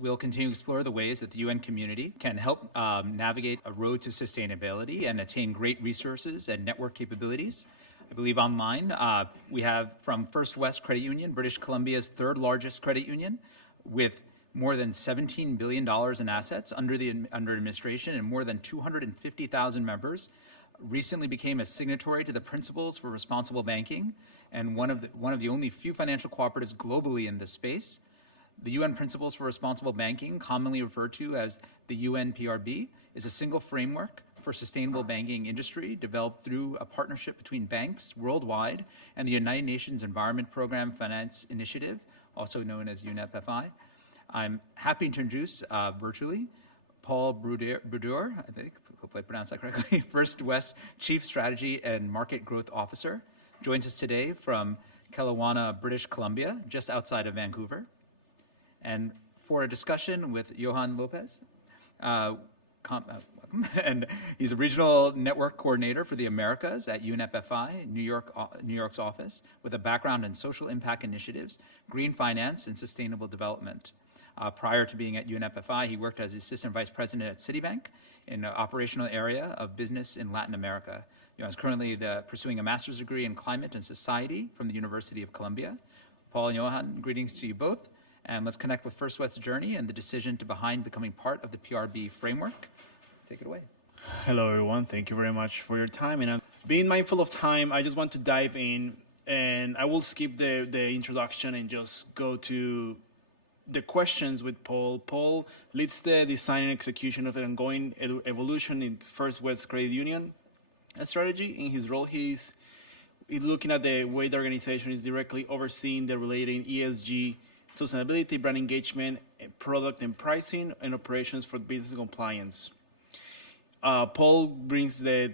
we'll continue to explore the ways that the UN community can help navigate a road to sustainability and attain great resources and network capabilities. I believe online we have from First West Credit Union, British Columbia's third largest credit union, with more than $17 billion in assets under administration and more than 250,000 members, recently became a signatory to the Principles for Responsible Banking and one of the only few financial cooperatives globally in this space. The UN Principles for Responsible Banking, commonly referred to as the UNPRB, is a single framework for sustainable banking industry developed through a partnership between banks worldwide and the United Nations Environment Program Finance Initiative, also known as UNEP FI. I'm happy to introduce virtually Paul Brodeur, I think, hopefully I pronounced that correctly, First West Chief Strategy and Market Growth Officer, joins us today from Kelowna, British Columbia, just outside of Vancouver. And for a discussion with Johan Lopez, and he's a regional network coordinator for the Americas at UNEP FI, New York's office, with a background in social impact initiatives, green finance, and sustainable development. Prior to being at UNEP FI, he worked as assistant vice president at Citibank in the operational area of business in Latin America. He's currently pursuing a master's degree in climate and society from the University of Columbia. Paul and Johan, greetings to you both. And let's connect with First West's journey and the decision behind becoming part of the PRB framework. Take it away. Hello, everyone. Thank you very much for your time. And being mindful of time, I just want to dive in, and I will skip the introduction and just go to the questions with Paul. Paul leads the design and execution of the ongoing evolution in First West Credit Union strategy. In his role, he's looking at the way the organization is directly overseeing the relating ESG, sustainability, brand engagement, product and pricing, and operations for business compliance. Paul brings the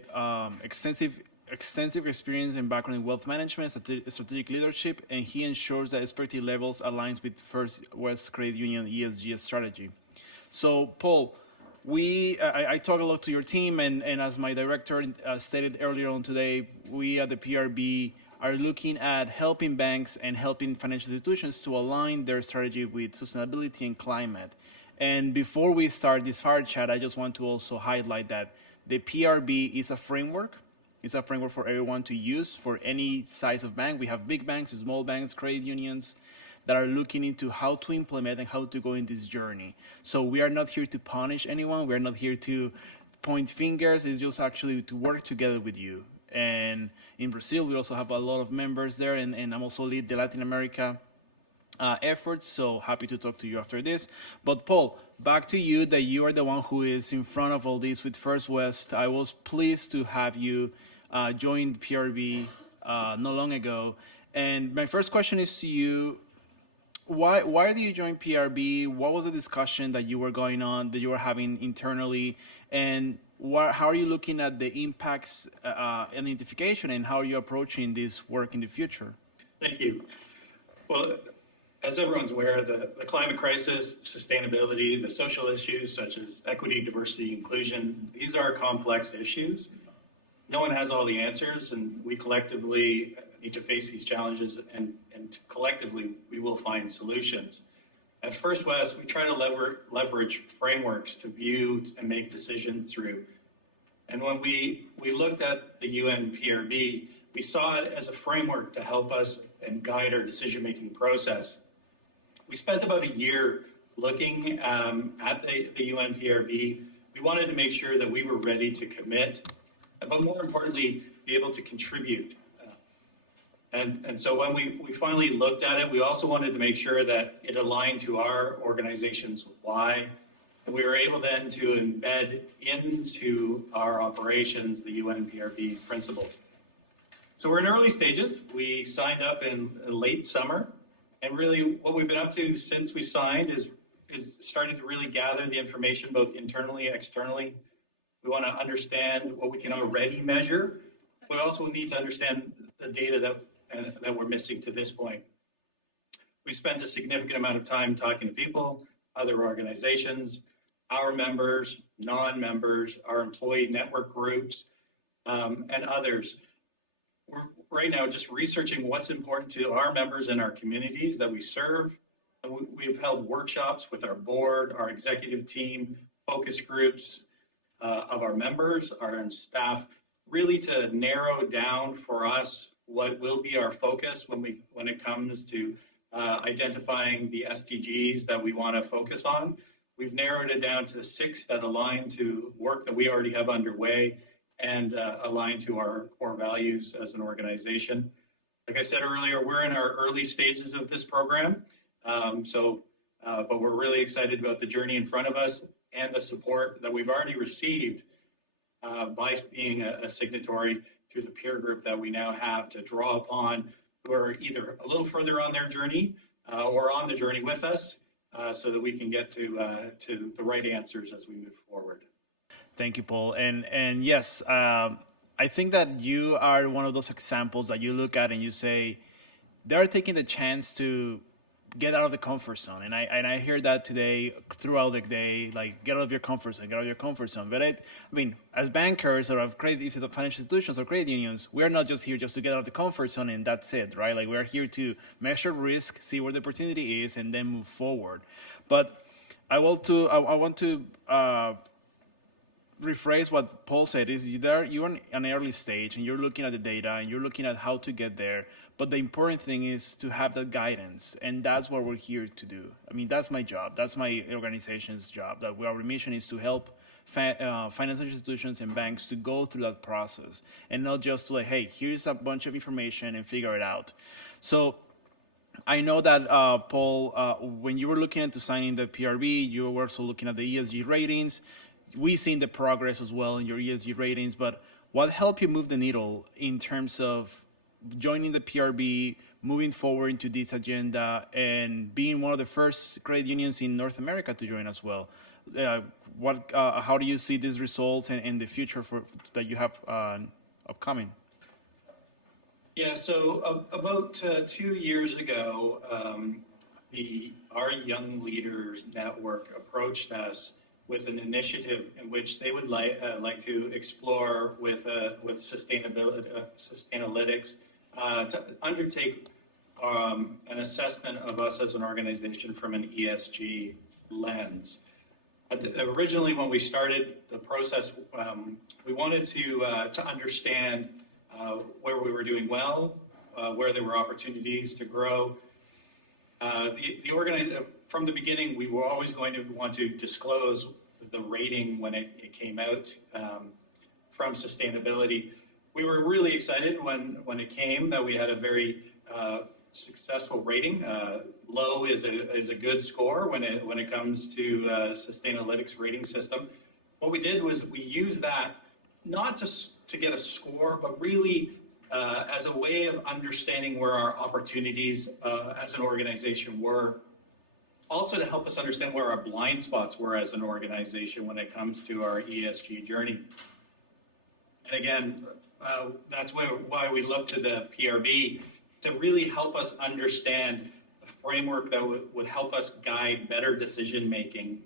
extensive experience and background in wealth management, strategic leadership, and he ensures that expertise levels aligns with First West Credit Union ESG strategy. So, Paul, I talk a lot to your team, and as my director stated earlier on today, we at the PRB are looking at helping banks and helping financial institutions to align their strategy with sustainability and climate. And before we start this hard chat, I just want to also highlight that the PRB is a framework. It's a framework for everyone to use for any size of bank. We have big banks, small banks, credit unions that are looking into how to implement and how to go in this journey. So we are not here to punish anyone. We're not here to point fingers. It's just actually to work together with you. And in Brazil, we also have a lot of members there, and I'm also lead the Latin America efforts, so happy to talk to you after this. But Paul, back to you, that you are the one who is in front of all this with First West. I was pleased to have you join PRB not long ago. And my first question is to you, why did you join PRB? What was the discussion that you were having internally? And how are you looking at the impacts identification, and how are you approaching this work in the future? Thank you. Well, as everyone's aware, the climate crisis, sustainability, the social issues such as equity, diversity, inclusion, these are complex issues. No one has all the answers, and we collectively need to face these challenges, and collectively we will find solutions. At First West, we try to leverage frameworks to view and make decisions through. And when we looked at the UNPRB, we saw it as a framework to help us and guide our decision-making process. We spent about a year looking at the UNPRB. We wanted to make sure that we were ready to commit, but more importantly, be able to contribute. And so when we finally looked at it, we also wanted to make sure that it aligned to our organization's why. And we were able then to embed into our operations the UNPRB principles. So we're in early stages. We signed up in late summer. And really what we've been up to since we signed is starting to really gather the information both internally and externally. We want to understand what we can already measure, but also need to understand the data that we're missing to this point. We spent a significant amount of time talking to people, other organizations, our members, non-members, our employee network groups, and others. We're right now just researching what's important to our members and our communities that we serve, And we've held workshops with our board, our executive team, focus groups of our members, our staff, really to narrow down for us what will be our focus when it comes to identifying the SDGs that we want to focus on. We've narrowed it down to 6 that align to work that we already have underway and align to our core values as an organization. Like I said earlier, we're in our early stages of this program, but we're really excited about the journey in front of us and the support that we've already received by being a signatory through the peer group that we now have to draw upon, who are either a little further on their journey or on the journey with us, so that we can get to the right answers as we move forward. Thank you, Paul. And yes, I think that you are one of those examples that you look at and you say, they're taking the chance to get out of the comfort zone. And I hear that today throughout the day, like, get out of your comfort zone, get out of your comfort zone. But I mean, as bankers or of financial institutions or credit unions, we are not just here just to get out of the comfort zone and that's it, right? Like, we're here to measure risk, see where the opportunity is, and then move forward. But I want to rephrase what Paul said. Is you're in an early stage and you're looking at the data and you're looking at how to get there. But the important thing is to have that guidance, and that's what we're here to do. I mean, that's my job. That's my organization's job. That our mission is to help financial institutions and banks to go through that process, and not just like, hey, here's a bunch of information and figure it out. So I know that, Paul, when you were looking into signing the PRB, you were also looking at the ESG ratings. We've seen the progress as well in your ESG ratings, but what helped you move the needle in terms of joining the PRB, moving forward into this agenda, and being one of the first credit unions in North America to join as well? How do you see these results and the future that you have upcoming? Yeah, so about 2 years ago, our Young Leaders Network approached us with an initiative in which they would like to explore with Sustainalytics to undertake an assessment of us as an organization from an ESG lens. Originally, when we started the process, we wanted to understand where we were doing well, where there were opportunities to grow. From the beginning, we were always going to want to disclose the rating when it came out from sustainability. We were really excited when it came that we had a very successful rating. Low is a good score when it comes to Sustainalytics rating system. What we did was we used that not to get a score, but really as a way of understanding where our opportunities as an organization were. Also to help us understand where our blind spots were as an organization when it comes to our ESG journey. And again, that's why we look to the PRB to really help us understand the framework that would help us guide better decision making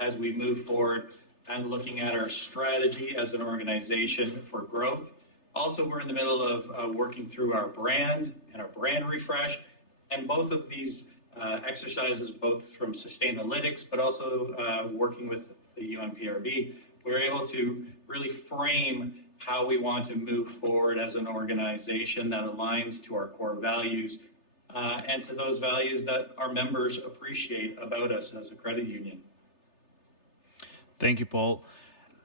as we move forward and looking at our strategy as an organization for growth. Also, we're in the middle of working through our brand and our brand refresh, and both of these exercises, both from Sustainalytics, but also working with the UNPRB, we were able to really frame how we want to move forward as an organization that aligns to our core values and to those values that our members appreciate about us as a credit union. Thank you, Paul.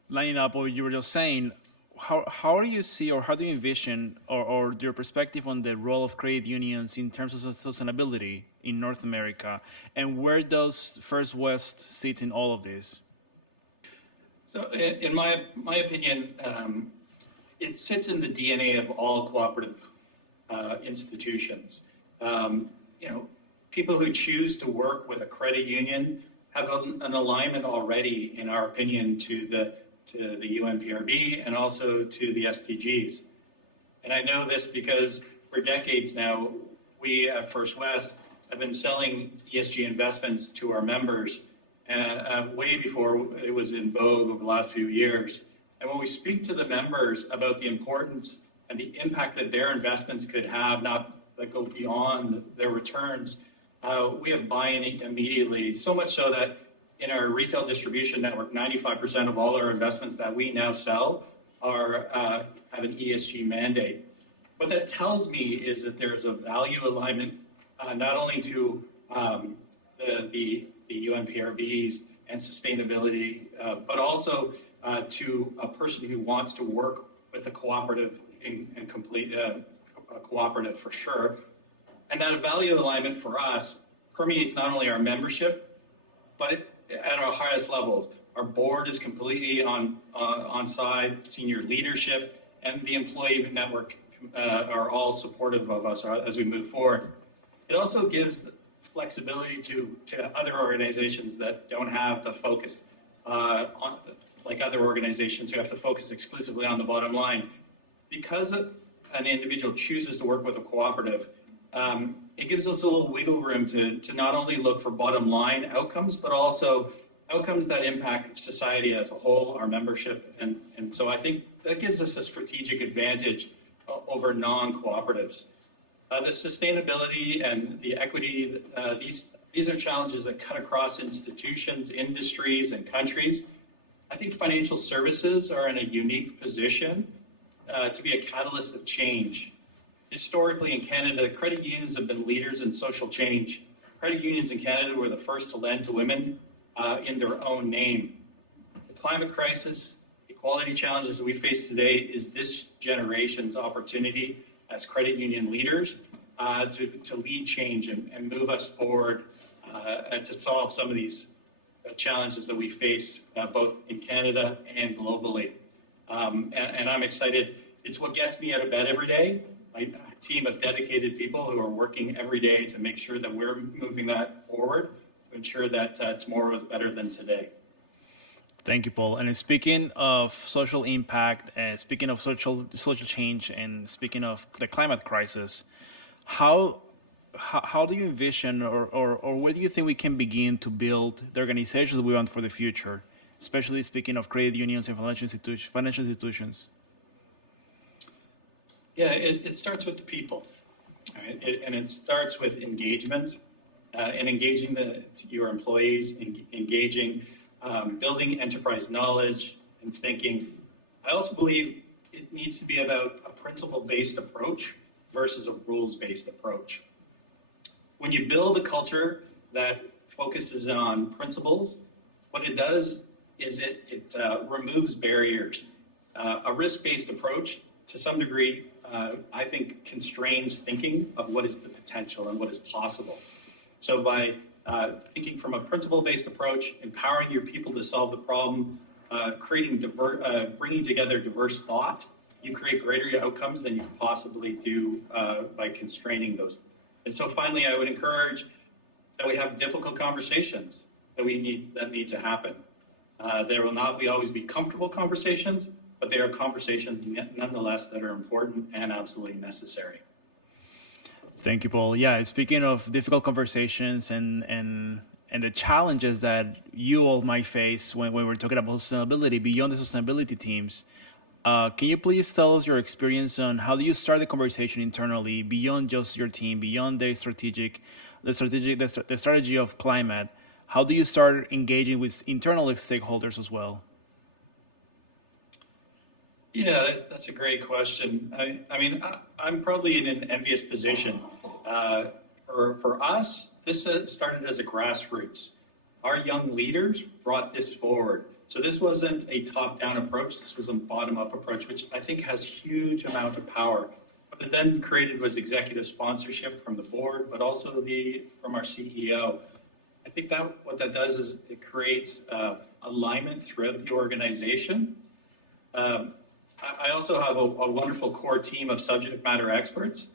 Lining up what you were just saying, how do you see, or how do you envision, or your perspective on the role of credit unions in terms of sustainability in North America, and where does First West sit in all of this? So, in my opinion, it sits in the DNA of all cooperative institutions. People who choose to work with a credit union have an alignment already, in our opinion, to the UNPRB and also to the SDGs. And I know this because for decades now, we at First West have been selling ESG investments to our members way before it was in vogue over the last few years. And when we speak to the members about the importance and the impact that their investments could have, not that go beyond their returns, we have buy-in immediately, so much so that in our retail distribution network, 95% of all our investments that we now sell have an ESG mandate. What that tells me is that there's a value alignment, not only to the UNPRBs and sustainability, but also to a person who wants to work with a cooperative and complete a cooperative for sure. And that value alignment for us permeates not only our membership, but at our highest levels. Our board is completely on side, senior leadership, and the employee network are all supportive of us as we move forward. It also gives flexibility to other organizations that don't have the focus like other organizations who have to focus exclusively on the bottom line. Because an individual chooses to work with a cooperative, it gives us a little wiggle room to not only look for bottom line outcomes, but also outcomes that impact society as a whole, our membership. And so I think that gives us a strategic advantage over non-cooperatives. The sustainability and the equity, these are challenges that cut across institutions, industries, and countries. I think financial services are in a unique position to be a catalyst of change. Historically in Canada, credit unions have been leaders in social change. Credit unions in Canada were the first to lend to women in their own name. The climate crisis, equality challenges that we face today is this generation's opportunity as credit union leaders to lead change and move us forward and to solve some of these challenges that we face both in Canada and globally. And I'm excited. It's what gets me out of bed every day. A team of dedicated people who are working every day to make sure that we're moving that forward to ensure that tomorrow is better than today. Thank you, Paul. And speaking of social impact, and speaking of social change, and speaking of the climate crisis, how do you envision, or where do you think we can begin to build the organizations we want for the future, especially speaking of credit unions and financial institutions? Yeah, it starts with the people, right? And it starts with engagement and engaging your employees, engaging, building enterprise knowledge and thinking. I also believe it needs to be about a principle-based approach versus a rules-based approach. When you build a culture that focuses on principles, what it does is it removes barriers. A risk-based approach, to some degree, I think constrains thinking of what is the potential and what is possible. So by thinking from a principle-based approach, empowering your people to solve the problem, bringing together diverse thought, you create greater outcomes than you can possibly do by constraining those. And so finally, I would encourage that we have difficult conversations that need to happen. There will not always be comfortable conversations, but they are conversations nonetheless that are important and absolutely necessary. Thank you, Paul. Yeah, speaking of difficult conversations and the challenges that you all might face when we're talking about sustainability beyond the sustainability teams, can you please tell us your experience on how do you start the conversation internally beyond just your team, beyond the strategy of climate? How do you start engaging with internal stakeholders as well? Yeah, that's a great question. I'm probably in an envious position. For us, this started as a grassroots. Our young leaders brought this forward. So this wasn't a top-down approach. This was a bottom-up approach, which I think has huge amount of power. What it then created was executive sponsorship from the board, but also from our CEO. I think that what that does is it creates alignment throughout the organization. I also have a wonderful core team of subject matter experts,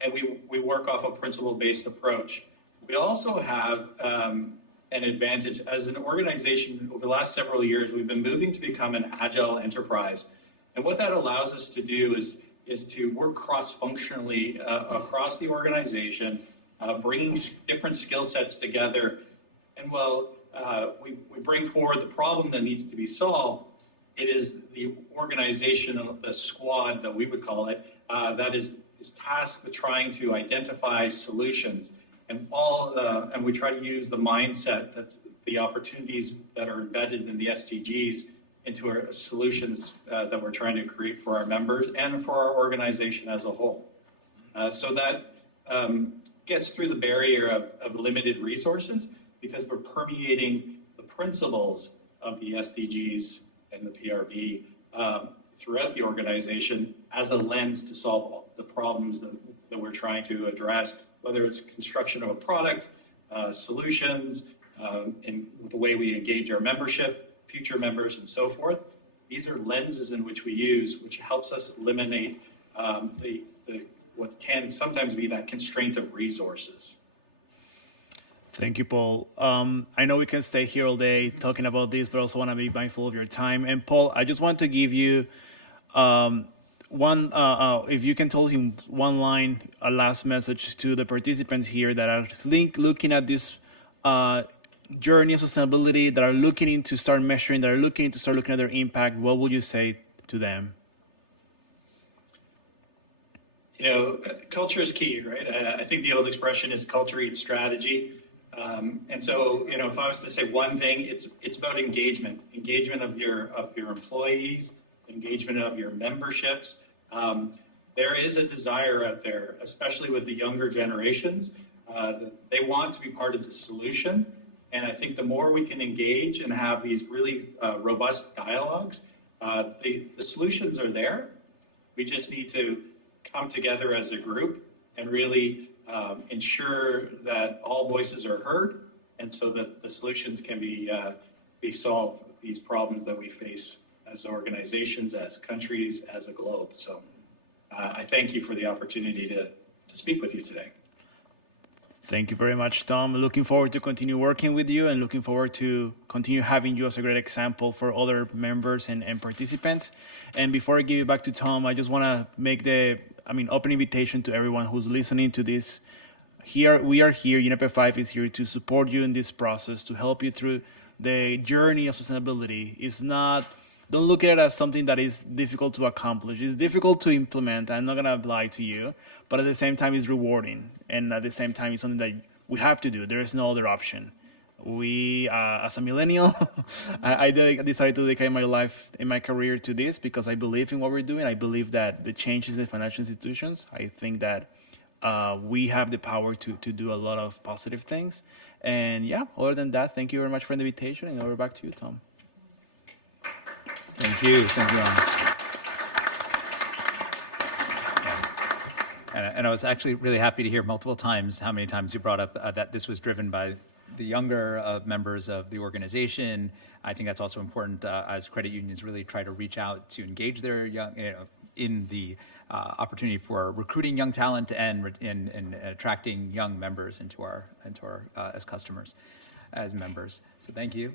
and we work off a principle-based approach. We also have an advantage. As an organization, over the last several years, we've been moving to become an agile enterprise. And what that allows us to do is to work cross-functionally across the organization, bringing different skill sets together. And while we bring forward the problem that needs to be solved, it is the organization, the squad that we would call it, that is tasked with trying to identify solutions. and we try to use the mindset that the opportunities that are embedded in the SDGs into our solutions that we're trying to create for our members and for our organization as a whole. So that gets through the barrier of limited resources, because we're permeating the principles of the SDGs and the PRB throughout the organization as a lens to solve the problems that we're trying to address, whether it's construction of a product, solutions, in the way we engage our membership, future members, and so forth. These are lenses in which we use, which helps us eliminate what can sometimes be that constraint of resources. Thank you, Paul. I know we can stay here all day talking about this, but also want to be mindful of your time. And Paul, I just want to give you if you can tell him one line, a last message to the participants here that are looking at this journey of sustainability, that are looking to start measuring, that are looking to start looking at their impact. What would you say to them? You know, culture is key, right? I think the old expression is culture eats strategy. And so, you know, if I was to say one thing, it's about engagement of your employees, engagement of your memberships. There is a desire out there, especially with the younger generations, that they want to be part of the solution. And I think the more we can engage and have these really robust dialogues, the solutions are there. We just need to come together as a group and really ensure that all voices are heard, and so that the solutions can be solved, these problems that we face as organizations, as countries, as a globe. So I thank you for the opportunity to speak with you today. Thank you very much, Tom. Looking forward to continue working with you, and looking forward to continue having you as a great example for other members and participants. And before I give you back to Tom, I just want to make open invitation to everyone who's listening to this. We are here, UNEP 5 is here to support you in this process, to help you through the journey of sustainability. Don't look at it as something that is difficult to accomplish. It's difficult to implement. I'm not going to lie to you, but at the same time, it's rewarding. And at the same time, it's something that we have to do. There is no other option. We, as a millennial, I decided to dedicate my life and my career to this because I believe in what we're doing. I believe that the changes in financial institutions, I think that we have the power to do a lot of positive things. And yeah, other than that, thank you very much for the invitation. And over back to you, Tom. Thank you. Thank you, Ron. Yes. And I was actually really happy to hear multiple times how many times you brought up that this was driven by the younger members of the organization. I think that's also important as credit unions really try to reach out to engage their young, in the opportunity for recruiting young talent and attracting young members into our as customers, as members. So thank you.